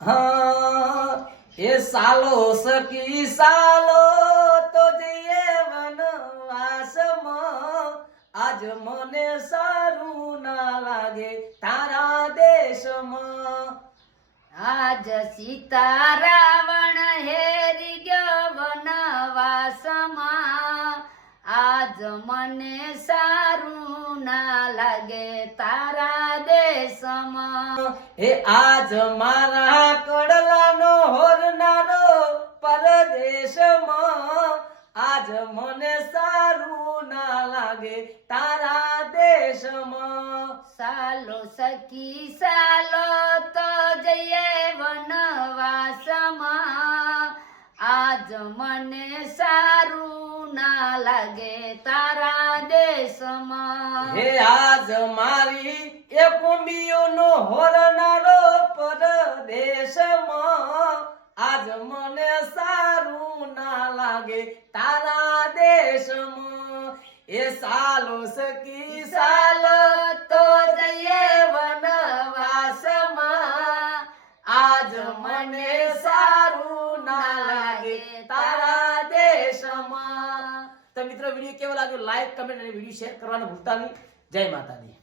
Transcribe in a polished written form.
હા એ સાલો સખી સાલો તો જઈએ વનવાસમાં આજ મને સારું ના લાગે તારા દેશમાં આજ સીતા રાવણ હેરી ગયો વનવાસમાં આજ મને સારું ના લાગે તારા દેશમાં હે આજ મારા કડલાનો હોરનારો પરદેશમાં આજ મને સારું ના લાગે તારા દેશમાં સાલો સખી સાલો તો જઈએ વનવાસમાં આજ મને સારું ના લાગે તારા દેશમાં હે આજ મારી એ કુંબીઓનો હોરનારો પરદેશમાં આજ મને સારું ના લાગે તારા દેશમાં એ સાલો સખી સાલો તો જઈએ વનવાસમાં આજ મને સારું ના લાગે તારા દેશમાં. તો મિત્રો વિડીયો કેવો લાગ્યો લાઈક કમેન્ટ અને વિડીયો શેર કરવાનું ભૂલતા નહીં. જય માતાજી.